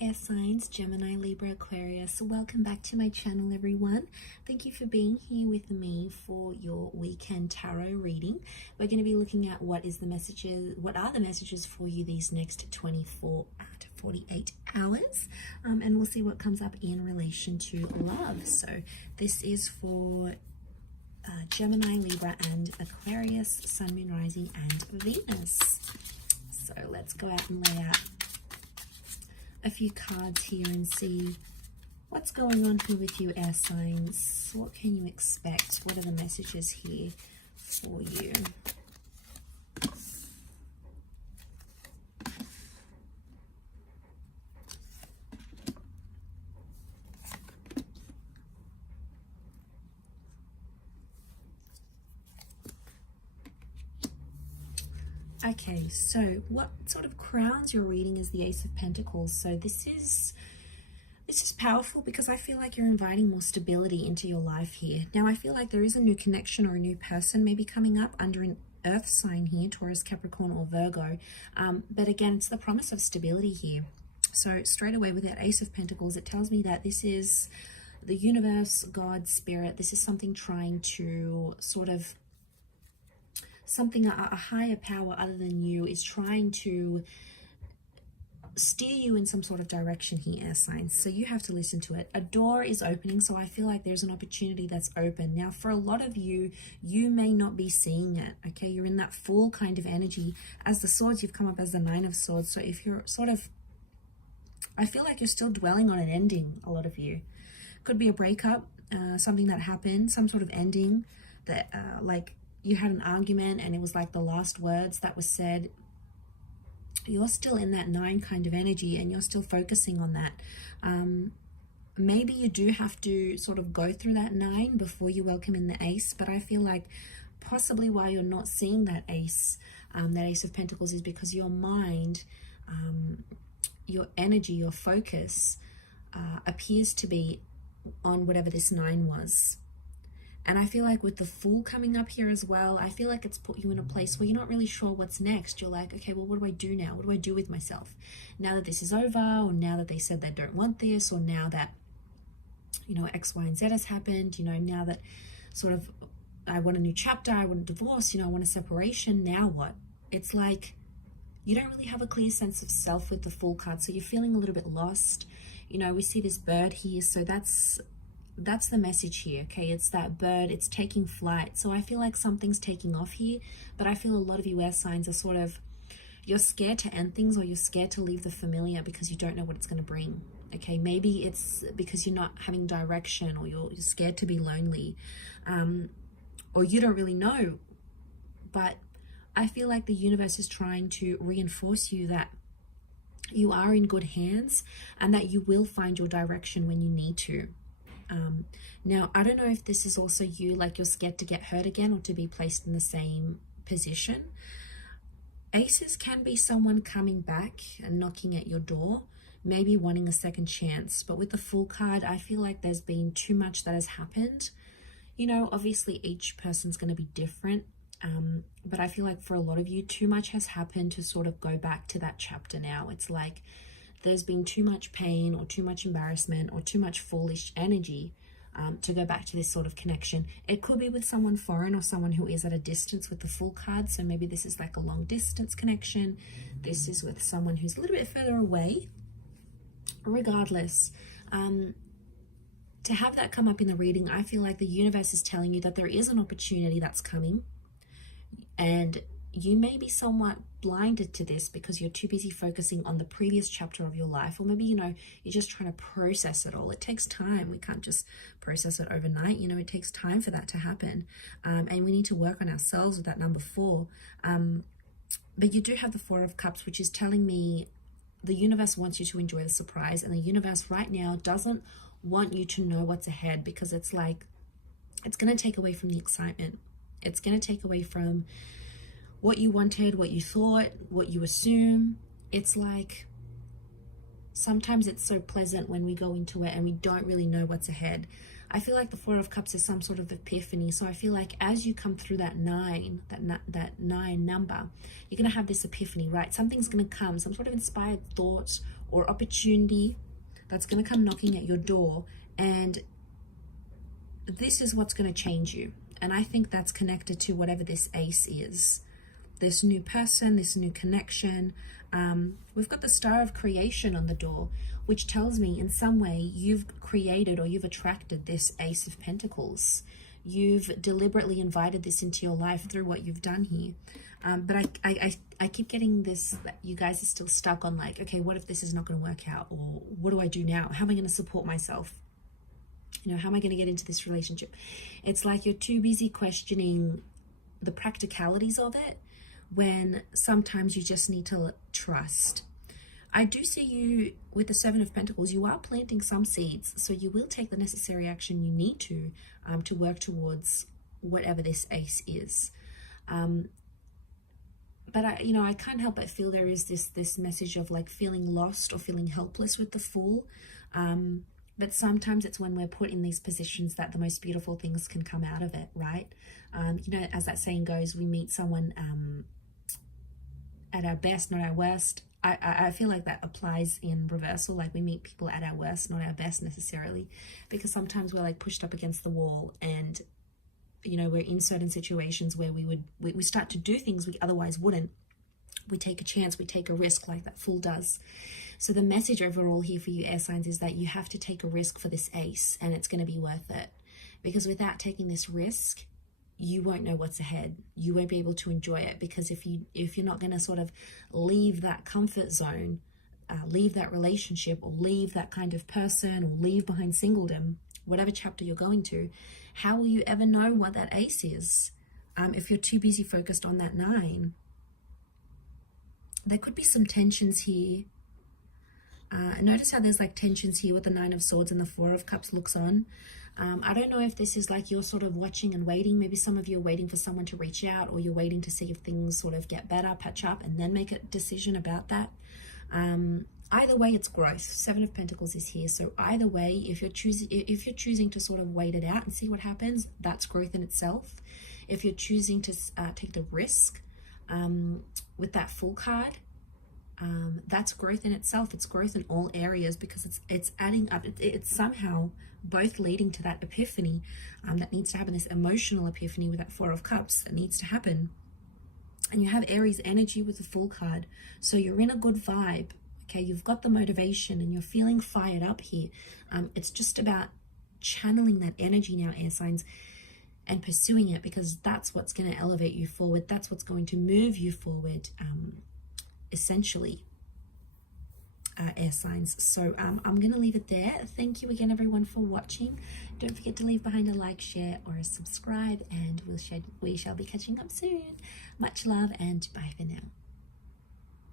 air signs, Gemini, Libra, Aquarius. Welcome back to my channel, everyone. Thank you for being here with me for your weekend tarot reading. We're going to be looking at what are the messages for you these next 24 to 48 hours, and we'll see what comes up in relation to love. So this is for Gemini, Libra, and Aquarius, Sun, Moon, Rising, and Venus. So let's go out and lay out a few cards here and see what's going on here with you, air signs. What can you expect? What are the messages here for you? Okay, so what sort of crowns your reading is the Ace of Pentacles. So this is powerful because I feel like you're inviting more stability into your life here. Now, I feel like there is a new connection or a new person maybe coming up under an earth sign here, Taurus, Capricorn, or Virgo. But again, it's the promise of stability here. So straight away with that Ace of Pentacles, it tells me that this is the universe, God, spirit. This is something trying to sort of a higher power other than you is trying to steer you in some sort of direction here, air signs. So you have to listen to it. A door is opening, so I feel like there's an opportunity that's open. Now, for a lot of you, you may not be seeing it, okay? You're in that full kind of energy. As the swords, you've come up as the Nine of Swords. So if you're sort of, I feel like you're still dwelling on an ending, a lot of you. Could be a breakup, something that happened, some sort of ending that, like, you had an argument and it was like the last words that was said. You're still in that 9 kind of energy and you're still focusing on that. Maybe you do have to sort of go through that 9 before you welcome in the Ace, but I feel like possibly why you're not seeing that Ace of Pentacles is because your mind, your energy, your focus appears to be on whatever this 9 was. And I feel like with the Fool coming up here as well, I feel like it's put you in a place where you're not really sure what's next. You're like, okay, well, what do I do now? What do I do with myself? Now that this is over, or now that they said they don't want this, or now that, you know, X, Y, and Z has happened, you know, now that sort of I want a new chapter, I want a divorce, you know, I want a separation, now what? It's like you don't really have a clear sense of self with the Fool card, so you're feeling a little bit lost. You know, we see this bird here, so that's the message here, okay? It's that bird, it's taking flight. So I feel like something's taking off here, but I feel a lot of you air signs are sort of, you're scared to end things, or you're scared to leave the familiar because you don't know what it's going to bring, okay? Maybe it's because you're not having direction, or you're scared to be lonely, or you don't really know. But I feel like the universe is trying to reinforce you that you are in good hands and that you will find your direction when you need to. Now, I don't know if this is also you, like you're scared to get hurt again or to be placed in the same position. Aces can be someone coming back and knocking at your door, maybe wanting a second chance. But with the Fool card, I feel like there's been too much that has happened. You know, obviously each person's going to be different. But I feel like for a lot of you, too much has happened to sort of go back to that chapter now. It's like there's been too much pain or too much embarrassment or too much foolish energy to go back to this sort of connection. It could be with someone foreign or someone who is at a distance with the Fool card. So maybe this is like a long distance connection. This is with someone who's a little bit further away. Regardless, to have that come up in the reading, I feel like the universe is telling you that there is an opportunity that's coming. And you may be somewhat blinded to this because you're too busy focusing on the previous chapter of your life, or maybe, you know, you're just trying to process it all. It takes time. We can't just process it overnight. You know, it takes time for that to happen. And we need to work on ourselves with that number 4. But you do have the 4 of Cups, which is telling me the universe wants you to enjoy the surprise. And the universe right now doesn't want you to know what's ahead, because it's like, it's going to take away from the excitement. It's going to take away from what you wanted, what you thought, what you assume. It's like sometimes it's so pleasant when we go into it and we don't really know what's ahead. I feel like the Four of Cups is some sort of epiphany. So I feel like as you come through that 9, that 9 number, you're going to have this epiphany, right? Something's going to come, some sort of inspired thought or opportunity that's going to come knocking at your door, and this is what's going to change you. And I think that's connected to whatever this ace is, this new person, this new connection. We've got the Star of Creation on the door, which tells me in some way you've created or you've attracted this Ace of Pentacles. You've deliberately invited this into your life through what you've done here. But I keep getting this, that you guys are still stuck on like, okay, what if this is not going to work out? Or what do I do now? How am I going to support myself? You know, how am I going to get into this relationship? It's like you're too busy questioning the practicalities of it, when sometimes you just need to trust. I do see you with the Seven of Pentacles. You are planting some seeds, so you will take the necessary action you need to work towards whatever this ace is. But I can't help but feel there is this message of like feeling lost or feeling helpless with the Fool. But sometimes it's when we're put in these positions that the most beautiful things can come out of it, right? As that saying goes, we meet someone at our best, not our worst. I feel like that applies in reversal. Like we meet people at our worst, not our best necessarily, because sometimes we're like pushed up against the wall, and we're in certain situations where we start to do things we otherwise wouldn't. We take a chance, we take a risk like that Fool does. So the message overall here for you air signs is that you have to take a risk for this ace, and it's going to be worth it, because without taking this risk, you won't know what's ahead. You won't be able to enjoy it, because if you're not going to sort of leave that comfort zone, leave that relationship, or leave that kind of person, or leave behind singledom, whatever chapter you're going to, how will you ever know what that ace is if you're too busy focused on that 9? There could be some tensions here. Notice how there's like tensions here with the 9 of Swords and the 4 of Cups looks on. I don't know if this is like you're sort of watching and waiting. Maybe some of you are waiting for someone to reach out, or you're waiting to see if things sort of get better, patch up, and then make a decision about that. Either way, it's growth. 7 of Pentacles is here. So either way, if you're choosing to sort of wait it out and see what happens, that's growth in itself. If you're choosing to take the risk with that Fool card, that's growth in itself. It's growth in all areas, because it's adding up. It's somehow both leading to that epiphany that needs to happen, this emotional epiphany with that 4 of Cups that needs to happen. And you have Aries energy with the Fool card, so you're in a good vibe. Okay, you've got the motivation and you're feeling fired up here. It's just about channeling that energy now, air signs, and pursuing it, because that's what's going to elevate you forward. That's what's going to move you forward, essentially, air signs. So I'm going to leave it there. Thank you again, everyone, for watching. Don't forget to leave behind a like, share, or a subscribe, and we shall be catching up soon. Much love, and bye for now.